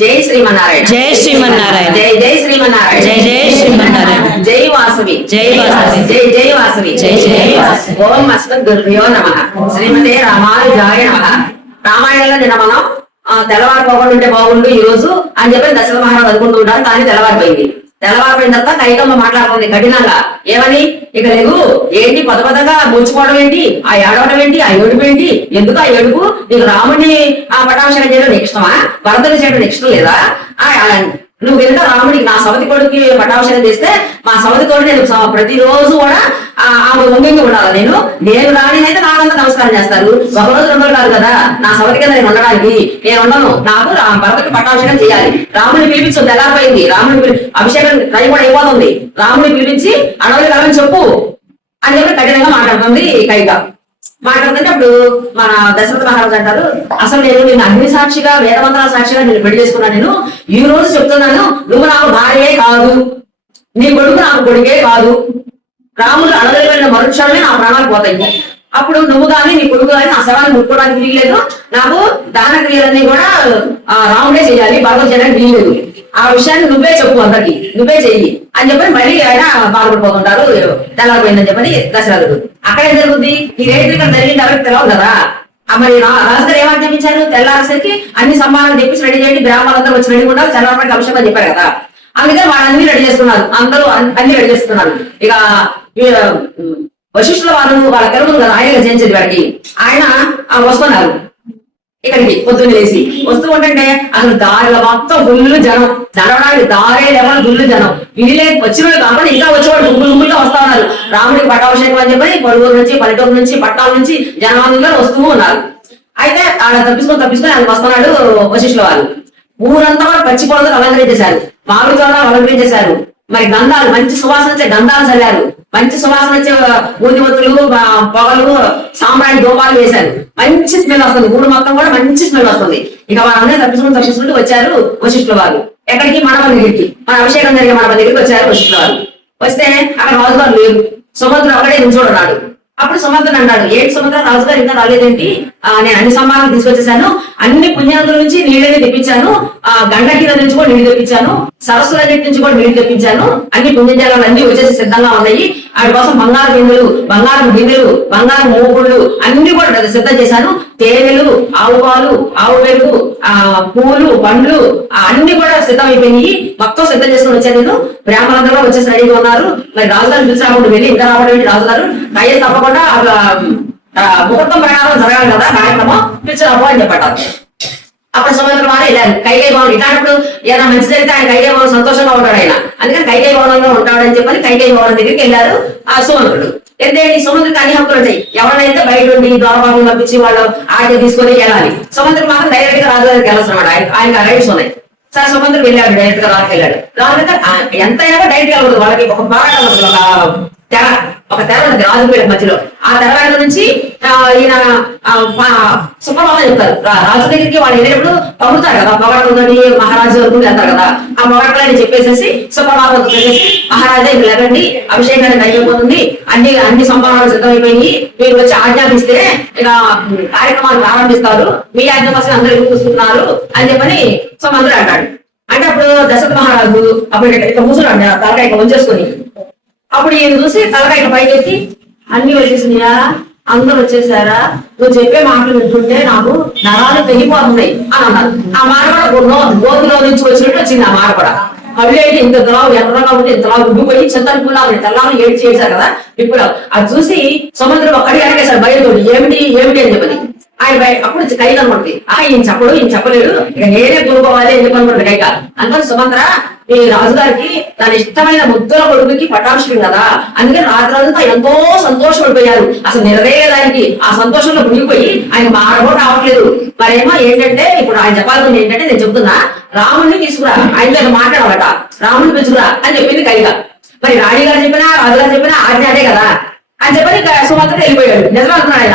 జై శ్రీమన్నారాయణ. జై శ్రీమన్నారాయణ. జై జై శ్రీమన్నారాయణ. జై జై శ్రీమన్నారాయణ. జై వాసవి. జై వాసవి. జై జై వాసవి. జై జై వాసవి. ఓం అస్మద్ గురుభ్యో నమ. శ్రీమతే రామానుజాయ నమ. రామాయణంలో నిన్న మనం ఆ, తెల్లవారిపోకుండా ఉంటే బాగుండు ఈ రోజు అని చెప్పి దశరథ మహారాజు అనుకుంటూ ఉంటారు కానీ తెల్లవారిపోయింది. తెల్లవారిపోయిన తర్వాత కైకమ్మ మాట్లాడుతుంది కఠినంగా. ఏమని? ఇక లేవు. ఏంటి? పద పదగా మూర్చుకోవడం ఏంటి? ఆ ఏడవడం ఏంటి? ఆ ఏడుపు ఏంటి? ఎందుకు ఆ ఏడుపు? నీకు రాముడిని ఆ పటాభిషేకం చేయడం ఇష్టమా? వరదలు చేయడం ఇష్టం లేదా? ఆ, నువ్వు వెళ్తా రాముడికి నా సవతి కొడుకు పటాభిషేకం చేస్తే మా సవతి కొడుకు నేను ప్రతిరోజు కూడా నాకు ఆమె ఉండాలి నేను నేను రానినైతే నాకంతా నమస్కారం చేస్తారు. ఒక రోజు రెండు రోజులు కాదు కదా నా సవతి కింద నేను ఉండడానికి నేను ఉండను. నాకు రా- భరతుడికి పట్టాభిషేకం చేయాలి. రాముడిని పిలిపించు తెల్లారిపోయింది రాముడి అభిషేకం రై కూడా అయిపోతుంది. రాముడిని పిలిపించి అడవులు కలని చెప్పు. అని చెప్పి కఠినంగా మాట్లాడుతుంది కైగా. మాట్లాడుతుంటే అప్పుడు మన దశరథ మహారాజు అంటారు అసలు నేను నేను అగ్ని సాక్షిగా వేదమంత్రాల సాక్షిగా నేను పెళ్ళి చేసుకున్నాను నేను. ఈ రోజు చెప్తున్నాను నువ్వు నాకు భార్యే కాదు. నీ కొడుకు నాకు కొడుకే కాదు. రాముడు అడవి వెళ్ళిన మరుక్షణమే నా ప్రాణాలు పోతాయి. అప్పుడు నువ్వు కానీ నీ కొడుకు కానీ నా శవాన్ని ముట్టుకోవడానికి వీల్లేదు నాకు దాన క్రియలన్నీ కూడా ఆ, రాముడే చేయాలి భగవత్ చేయడానికి వీల్లేదు ఆ విషయాన్ని నువ్వే చెప్పు అందరికి నువ్వే చెయ్యి అని చెప్పని మళ్ళీ ఆయన బాధపడిపోతుంటారు. తెల్లపోయిందని చెప్పని దశరథుడు. అక్కడ ఏం జరుగుద్ది? ఈ రేటు ఇక్కడ జరిగింది ఎవరికి తెలవదు కదా? ఆ మరి రాజుగారు రాజుగారు ఏమాజ్ఞాపించారు తెల్లారేసరికి అన్ని సంభావనలు తెప్పించి రెడీ చేయండి గ్రామాలందరూ వచ్చి రెడీ ఉండాలి చంద్రబాబు అభిషేకం చెప్పారు కదా. అందుకని వాళ్ళన్ని రెడీ చేసుకున్నారు. అందరూ అన్ని రెడీ చేసుకున్నారు. ఇక వశిష్ఠుల వారు వాళ్ళ కర్మలు కదా ఆయన జయించేది వాడికి ఆయన ఆ, వస్తున్నారు. ఇక్కడికి పొద్దున్న లేచి. వస్తూ ఉంటే అసలు దారిలో మొత్తం ఫుల్ జనం. నడవడానికి దారే లెవెల్ ఫుల్ జనం. వీళ్ళే వచ్చిన వాళ్ళు కాకుండా ఇంకా వచ్చేవాళ్ళు గుంపులు గుంపులుగా వస్తా ఉన్నారు. రాముడికి పట్టాభిషేకం అని చెప్పి పలువురు నుంచి పల్లెటూరు నుంచి పట్టాల నుంచి జనం వస్తూ ఉన్నారు. అయితే ఆడ తప్పించుకొని తప్పించుకొని ఆయన వస్తున్నాడు వశిష్ఠుల వారు. ఊరంతా కూడా పచ్చి పొలంతో అలంకరించేశారు. మామిడి తోట అలంకరించేశారు. మరి గంధాలు మంచి సువాసన వచ్చే గంధాలు చల్లారు. మంచి సువాసన వచ్చే ఊదివత్తులు పొగలు సాంబ్రాణి దూపాలు వేశారు. మంచి స్మెల్ వస్తుంది. ఊరు మొత్తం కూడా మంచి స్మెల్ వస్తుంది. ఇక వాళ్ళందరూ తప్పించుకుని తప్పించుకుంటూ వచ్చారు వశిష్ఠుల వారు. ఎక్కడికి? మనవల దగ్గరికి. మన అభిషేకం జరిగే మనవ దగ్గరికి వచ్చారు వశిష్ఠుల వారు. వస్తే అక్కడ రాజుగారు లేరు. సుమంత్రుడు ఒకడే నిల్చోడున్నాడు అప్పుడు సుమంత్రుడు అంటాడు ఏంటి సుమంత్ర? రాజుగారు ఇంకా రాలేదేంటి? నేను అన్ని సంభావనలు తీసుకొచ్చేసాను. అన్ని పుణ్యాదుల నుంచి నీళ్ళని తెప్పించాను. ఆ గండకీల నుంచి కూడా నీళ్ళు తెప్పించాను. సరస్సులన్నిటి నుంచి కూడా నీళ్ళు తెప్పించాను. అన్ని పుణ్యజలాలు అన్ని వచ్చేసి సిద్ధంగా ఉన్నాయి. వాటి కోసం బంగారు బిందులు బంగారం బిందులు బంగారం మూగుళ్ళు అన్ని కూడా సిద్ధం చేశాను. తేనెలు ఆవు పాలు ఆవు పెరుగు ఆ పూలు పండ్లు అన్ని కూడా సిద్ధం అయిపోయినాయి మొత్తం సిద్ధం చేసుకుని వచ్చాను నేను. బ్రాహ్మణులందరూ వచ్చేసి రెడీగా ఉన్నారు. మరి రాజుగారు పిలిచి రాకుండా వెళ్ళి ఇంకా రావడం ఏంటి రాజుగారు? అయ్యే తప్పకుండా ఆ, ముహూర్తం ప్రకారం జరగాలి కదా కార్యక్రమం. పిలిచారు అని చెప్పారు అప్పుడు సముద్రం వారు ఇలా కైకై భవన్ ఇట్లాంటప్పుడు ఏదైనా మంచి జరిగితే ఆయన కైకై భవన్ సంతోషంగా ఉంటాడు ఆయన. అందుకని కైకై భవనంలో ఉంటాడని చెప్పని కైకై భవనం దగ్గరికి వెళ్ళారు ఆ సుమంత్రుడు. ఎందుకంటే ఈ సముద్రికి అన్ని హక్కులు ఉంటాయి. ఎవరైతే బయట ఉండి దూరభాగం పంపించి వాళ్ళు ఆజ్ఞ తీసుకొని వెళ్ళాలి. సముద్రం మాత్రం డైరెక్ట్గా రాజుగారికి వెళ్ళాల్సిన ఆయన ఆయన రైట్స్ ఉన్నాయి. సరే సముద్రం వెళ్ళాడు డైరెక్ట్గా రాకెళ్ళాడు రాజు ఎంత అయినా డైరెక్ట్ వెళ్ళదు వాళ్ళకి ఒక పోరాటం తెర ఒక తెర ఉంది రాజుపేట మధ్యలో. ఆ తెర వెనక నుంచి ఈయన సుబ్రహ్మణ్యం చెప్తారు. రాజు దగ్గరికి వాళ్ళు వెళ్ళినప్పుడు పంపుతారు కదా పొగడకుందని మహారాజు వరకు వెళ్తారు కదా. ఆ పొగడలని చెప్పేసేసి సుబ్రహ్మణ్యం చెప్పేసి మహారాజా ఇక్కడ లేకండి అభిషేకానికి అయిపోతుంది. అన్ని అన్ని సంభావనలు సిద్ధమైపోయి మీరు వచ్చి ఆజ్ఞాపిస్తే ఇక కార్యక్రమాలు ప్రారంభిస్తారు. మీ ఆజ్ఞ కోసం అందరూ ఎదురు చూస్తున్నారు? అని చెప్పని సుమంత్రుడు అంటాడు. అంటే అప్పుడు దశరథ మహారాజు అప్పుడు ఇక ఇట్లా కూర్చున్నాడు తలకాయ ఇట్లా వంచేసుకొని అప్పుడు ఈయన చూసి తలకాయ పైకెత్తి అన్ని వచ్చేసినాయా అందరూ వచ్చేసారా? నువ్వు చెప్పే మాటలు వింటుంటే నాకు నరాలు పెరిగిపోతున్నాయి అని అన్నారు. ఆ మాట కూడా గుణం గోధులో నుంచి వచ్చినట్టు వచ్చింది ఆ మాట కూడా. కళ్ళు అయితే ఇంత దళావు ఎర్రగా ఉంటే ఇంతలా ఉబ్బిపోయి చింతలు తెల్లారు ఏడు చేశారు కదా ఇప్పుడు అది చూసి సముద్రం ఒక్కడికి అడిగేశారు భయంతో. ఏమిటి ఏమిటి అని చెప్పి ఆయన భయ అప్పుడు కైగా అనుకుంటుంది. ఆ ఈయన చెప్పడు ఈయన చెప్పలేడు. ఇక నేనే కోరుకోవాలి ఎందుకు అనుకుంటుంది కైక అందుకని సుమంత్ర ఈ రాజుగారికి తన ఇష్టమైన ముద్దుల కొడుకుకి పట్టాభిషేకం కదా. అందుకని రాత్రంతా ఎంతో సంతోషపడిపోయారు. అసలు నెరవేరేదానికి ఆ సంతోషంలో మునిగిపోయి ఆయన మారబో రావట్లేదు. మరేమో ఏంటంటే ఇప్పుడు ఆయన చెప్పాల్సింది ఏంటంటే నేను చెప్తున్నా రాముడిని తీసుకురా ఆయనతో మాట్లాడవట రాముడిని పిలుచుకురా అని చెప్పింది కైక మరి రాణి గారు చెప్పినా రాజుగారు చెప్పినా ఆజ్ఞ అదే కదా. అని చెప్పని ఇక సుమంత్రుడు వెళ్ళిపోయాడు. నిజం ఆయన.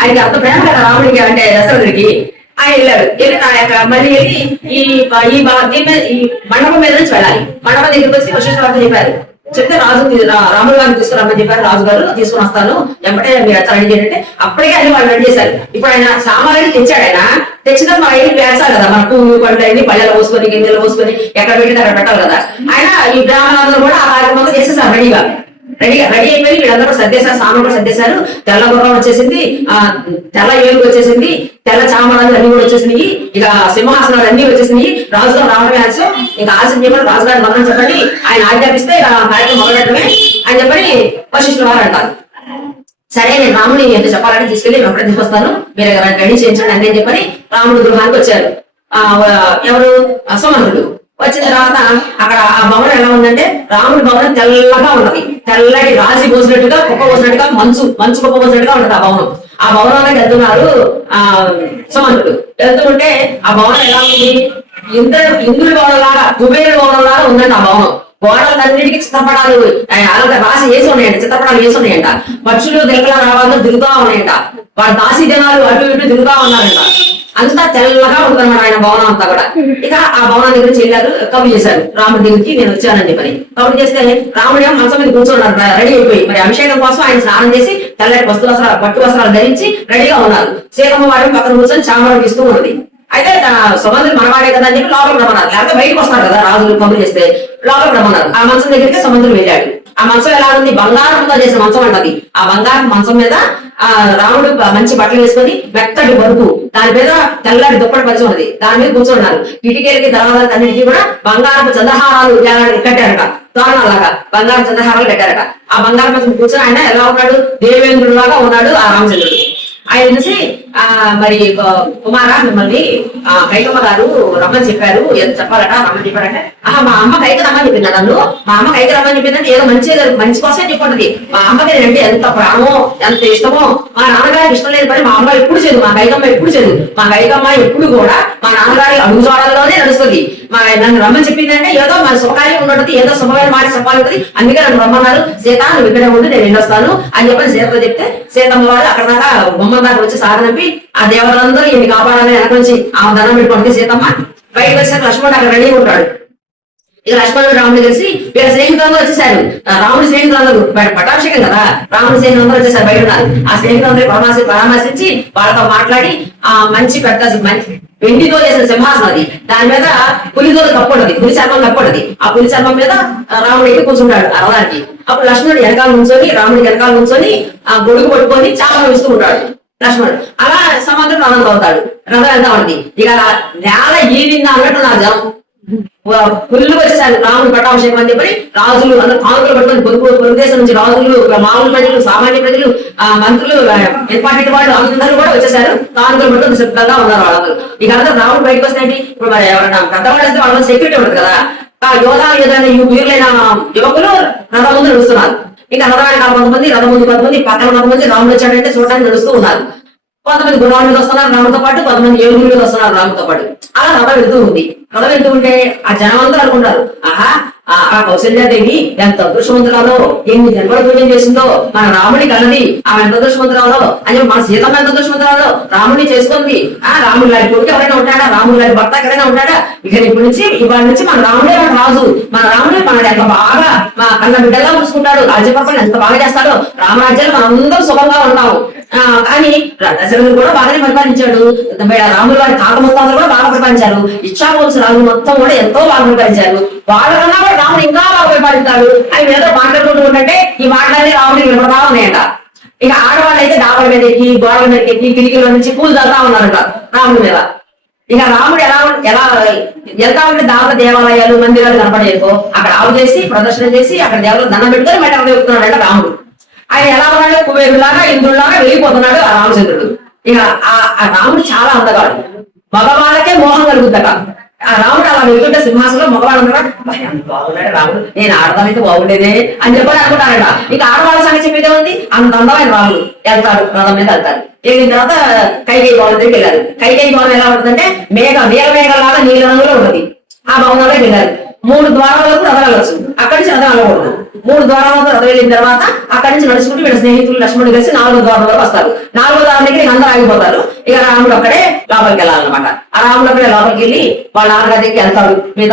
ఆయనకి అంత ప్రేమ కదా రాముడికి అంటే దశరథుడికి. ఆయన వెళ్ళాడు. వెళ్ళిన నా యొక్క మళ్ళీ వెళ్ళి ఈ ఈ మీద ఈ మండపం మీద నుంచి వెళ్ళాలి. మండపం దగ్గరికి వచ్చి వశిష్ఠ చెప్పారు. చెప్తే రాజు రా- రాములు గారిని తీసుకురమ్మని చెప్పారు. రాజు గారు తీసుకుని వస్తాను. ఎప్పుడైనా మీరు అట్లా రెడీ చేయంటే అప్పటికే అన్ని వాళ్ళు రెడీ చేశారు. ఇప్పుడు ఆయన సామాన్యులు తెచ్చాడు ఆయన. తెచ్చిన మన ఐదు పేర్చాలి కదా. మన పువ్వు పండ్లు అన్ని పళ్ళలో పోసుకొని గింజలు పోసుకొని ఎక్కడ పెట్టి అక్కడ పెట్టాలి కదా. ఆయన ఈ బ్రాహ్మణులు కూడా ఆ కార్యక్రమంలో చేసేసారు రెడీగా. రెడీ రెడీ అయిపోయి వీళ్ళందరూ సర్దేశారు సామాన్ కూడా సర్దేశారు. తెల్ల గుర్రం వచ్చేసింది ఆ తెల్ల ఏలుగు వచ్చేసింది తెల్ల చామరాలు అన్ని కూడా వచ్చేసినాయి. ఇక సింహాసనాలు అన్ని వచ్చేసినాయి. రాజుగారు రావడమే ఆలస్యం. ఇంకా ఆలస్యం చెప్పండి రాజుగారు మనం చెప్పండి. ఆయన ఆజ్ఞాపిస్తే ఇక కార్యక్రమం మొదలెట్టమే అని చెప్పని వశిష్ఠుల వారు అంటారు. సరే నేను రాముని ఎంత చెప్పాలని తీసుకెళ్ళి నేను ఎప్పుడైనా తీసుకొస్తాను మీరు రెడీ చేయించండి అని చెప్పని రాముడు గృహానికి వచ్చారు. ఆ ఎవరు? అసమనుడు వచ్చిన తర్వాత అక్కడ ఆ భవనం ఎలా ఉందంటే రాముడి భవనం తెల్లగా ఉన్నది. తెల్లటి రాసి పోసినట్టుగా కుప్ప పోసినట్టుగా మంచు మంచు కుప్ప పోసినట్టుగా ఉంటది ఆ భవనం. ఆ భవనానికి వెళ్తున్నారు ఆ సుమంతుడు. వెళ్తుంటే ఆ భవనం ఎలా ఉంది? ఇంద్ర ఇంద్రుడి భవనం లాగా కుబేరుడి భవనం లాగా ఉందండి ఆ భవనం. గోడలన్నిటికీ చిత్రపటాలు ఆ, అలాగే రాసి వేసి ఉన్నాయంట చిత్రపటాలు వేసి ఉన్నాయంట. పక్షులు దిగలా రావాలో దిగుతా ఉన్నాయంట. వాడు దాసి జనాలు అటు ఇటు దిగుతా ఉన్నారంట. అంతా తెల్లగా ఉందన్నమాట ఆయన భవనం అంతా కూడా. ఇక ఆ భవనం దగ్గర చెల్లారు కబురు చేశారు. రాముడి దగ్గరికి నేను వచ్చానని చెప్పని. కబురు చేస్తే రాముడు ఏమో మంచం మీద కూర్చున్నారు రెడీ అయిపోయి. మరి అభిషేకం కోసం ఆయన స్నానం చేసి తెల్లటి వస్తు వస్త్రాలు పట్టు వస్త్రాలు ధరించి రెడీగా ఉన్నారు. సీతమ్మ వారి పక్కన కూర్చొని చామరం తీస్తూ ఉన్నది. అయితే సుమంత్రి మనవాడే కదా అని చెప్పి లోపలికి రమ్మన్నారు. లేకపోతే బయటకు వస్తారు కదా రాజులు కబురు చేస్తే. లోపలికి రమ్మన్నారు. ఆ మంచం దగ్గరికి సముద్రం వెళ్ళాడు. ఆ మంచం ఎలా ఉంది? బంగారంతో చేసిన మంచం అంటది ఆ బంగారం మంచం మీద ఆ రాముడు మంచి బట్టలు వేసుకొని మెత్తటి వరకు దాని మీద తెల్లటి దుప్పటి పరిచి ఉన్నది. దాని మీద కూర్చున్నారు. కిటికీలకి దర్వాజాలకి అన్నిటికీ కూడా బంగారపు చంద్రహారాలు కట్టారట. తోరణాలాగా బంగారం చంద్రహారాలు కట్టారట. ఆ బంగారం మీద కూర్చొని ఆయన ఎలా ఉన్నాడు? దేవేంద్రుడు లాగా ఉన్నాడు ఆ రామచంద్రుడు. ఆయన చూసి మరి కుమార కుమారా మిమ్మల్ని ఆ కైకమ్మ గారు రమ్మని చెప్పారు. ఎంత చెప్పాలట? రమ్మని చెప్పారంటే ఆహా మా అమ్మ కైక రమ్మని చెప్పింది నన్ను? మా అమ్మ కైక రమ్మని చెప్పిందంటే ఏదో మంచి మంచి కోసమే చెప్పుంటది మా అమ్మకి నేనంటే ఎంత ప్రాణమో ఎంత ఇష్టమో మా నాన్నగారికి ఇష్టం లేదు పని మా అమ్మ ఎప్పుడు చేయదు. మా కైకమ్మ ఎప్పుడు చేయదు. మా కైకమ్మ ఎప్పుడు కూడా మా నాన్నగారి అడుగు చూడడంలోనే నడుస్తుంది. మా నన్ను రమ్మని చెప్పిందంటే ఏదో మన శుభకార్యం ఉన్నట్టు ఏదో శుభమైన మాట చెప్పాలి అందుకే నన్ను రమ్మన్నారు. సీత నువ్వు ఇక్కడే ఉండి నేను వెళ్ళొస్తాను. అని చెప్పని సీతతో చెప్తే సీతమ్మ వారు అక్కడ దాకా బొమ్మ దాకా వచ్చి సాగనంపి ఆ దేవతలందరూ ఈయన కాపాడాలని వెనక నుంచి ఆ దండం పెట్టుకుంటే సీతమ్మ బయటకు వచ్చాక లక్ష్మణుడు అక్కడ రెడీ ఉంటాడు. ఇక లక్ష్మణుడు రాముడు కలిసి వీళ్ళ స్నేహితులందరూ వచ్చేసారు. ఆ రాముడి స్నేహితులందరూ బయట కదా? రాముడి స్నేహితులందరూ వచ్చేసారు బయట. ఉన్నారు ఆ స్నేహితులందరూ పరామర్శ పరామర్శించి వాళ్ళతో మాట్లాడి ఆ మంచి పెద్ద మంచి వెండితో చేసిన సింహాసనం అది. దాని మీద పులితో కప్పుంటది పులి చర్మం కప్పుంటది ఆ పులి చర్మం మీద రాముడు ఎక్కి కూర్చుంటాడు ఆ రథానికి అప్పుడు లక్ష్మణుడు వెనకాల నుంచొని రాముడి వెనకాల నుంచొని ఆ గొడుగు పట్టుకొని చాలా ఇస్తూ ఉంటాడు. లక్ష్మణుడు అలా సముద్రం రథం అవుతాడు. రథం వెళ్తా ఉంది ఇక నేల ఈనిందా అన్నట్టు నా జనం పుల్లు వచ్చేసారు రాముడు పట్టాభిషేకం అని చెప్పి రాజులు అందరూ కానుకలు పట్టుకొని పొరుగు పొరుగు దేశం నుంచి రాజులు మామూలు ప్రజలు సామాన్య ప్రజలు ఆ మంత్రులు ఇంపార్టెంట్ వాళ్ళు అందరూ కూడా వచ్చేసారు. కానుకలు పట్టుకొని సిద్ధంగా ఉన్నారు వాళ్ళందరూ. ఇక అందరూ రాముడు బయటకు వస్తాయి ఇప్పుడు మరి ఎవరైనా పెద్దవాళ్ళు వస్తే వాళ్ళ సెక్యూరిటీ ఉండదు కదా. ఆ యోధా యోధులైన యు- వీరులైన యువకులు రథం ముందు నడుస్తున్నారు. ఇంకా రథం వెనకాల కొంతమంది రథం ముందు కొంతమంది పక్కన కొంతమంది రాముడు వచ్చాడంటే చూడడానికి నడుస్తూ ఉన్నారు. కొంతమంది గుణాలు మీద వస్తున్నారు రాముడితో పాటు కొంతమంది ఏడు మీద వస్తున్నారు రాముడితో పాటు. అలా రథం వెళ్తూ ఉంది కథ వింటుంటే ఆ జనం అందరూ అనుకుంటారు ఆహా ఆ కౌశల్యాదేవి ఎంత అదృష్టవంతురాలో ఎన్ని జన్మల పుణ్యం చేసిందో మన రాముడి కలది ఆమె ఎంత అదృష్టవంతురాలో అని మన సీతమ్మ ఎంత అదృష్టవంతురాలో రాముడిని చేసుకుంది ఆ రాముడి లాంటి కొడుకు ఎవరైనా ఉంటాడా రాముడి లాంటి భర్త ఎవరైనా ఉంటాడా? ఇక ఇప్పటి నుంచి ఇవాళ నుంచి మన రాముడే మన రాజు మన రాముడే మన ఎంత బాగా మా కన్న బిడ్డలా చూసుకుంటాడు రాజ్యపరపని ఎంత బాగా చేస్తాడో రామరాజ్యాలు మనం అందరం సుఖంగా ఉంటాము. కానీ దశరథుడు కూడా బాగానే పరిపాలించాడు. రాముల వారి కాక మొత్తం కూడా బాగా పరిపాలించారు. ఇచ్చావంశ రాజు మొత్తం కూడా ఎంతో బాగా పరిపాలించారు. వాళ్ళకన్నా కూడా రాముడు ఇంకా బాగా పరిపాలిస్తాడు. ఆయన ఏదో మాట్లాడుకుంటూ ఉంటే ఈ మాటలన్నీ రాముడికి వినపడతా ఉన్నాయంట. ఇక ఆడవాళ్ళు అయితే డాబల మీద ఎక్కి గోడల మీద ఎక్కి కిటికీల నుంచి పూలు చల్లుతా ఉన్నారంట రాముడి మీద. ఇక రాముడు ఎలా ఎలా వెళ్తా ఉంటే దాత దేవాలయాలు మందిరాలు కనపడేకో అక్కడ ఆవు చేసి ప్రదర్శన చేసి అక్కడ దేవుడు దండం పెట్టుకొని మెట వెళ్తున్నాడంట రాముడు. ఆయన ఎలా ఉన్నాడు కుబేరులాగా ఇంద్రులాగా వెళ్ళిపోతున్నాడు ఆ రామచంద్రుడు. ఇక ఆ ఆ రాముడు చాలా అందగాడు. మగవాళ్ళకే మోహం కలుగుద్దట. ఆ రాముడు అలా వెళ్తుంటే సింహాసనంలో మగవాడు ఉన్నాడు? ఎంత బాగున్నాడు రాముడు. నేను ఆడదానైతే బాగుండేదే అని చెప్పని అనుకుంటారట ఇక ఆడవాళ్ళ సంగతి మీద ఉంది? అంత అందమైన రాముడు. వెళ్తాడు రథం మీద వెళ్తాడు. వెళ్ళిన తర్వాత కైకేయి భవనం దగ్గరికి వెళ్ళారు కైకేయి భవనం ఎలా ఉంటుందంటే మేఘ మేఘ మేఘలాగా నీల రంగులో ఉంటుంది ఆ భవనంలోకి వెళ్ళారు మూడు ద్వారాలకు రథాలు వస్తుంది అక్కడి మూడు ద్వారాల వెళ్ళిన తర్వాత అక్కడి నుంచి నడుచుకుంటూ వీళ్ళ స్నేహితులు లక్ష్మణుడు కలిసి నాలుగో ద్వారం వరకు వస్తారు. నాలుగో ద్వారం దగ్గర అందరూ ఆగిపోతారు. ఇక రాముడు అక్కడే లోపలికి వెళ్ళాలన్నమాట. ఆ రాముడు అక్కడే లోపలికి వెళ్ళి వాళ్ళ నాన్నగారి దగ్గరికి వెళ్తారు మీద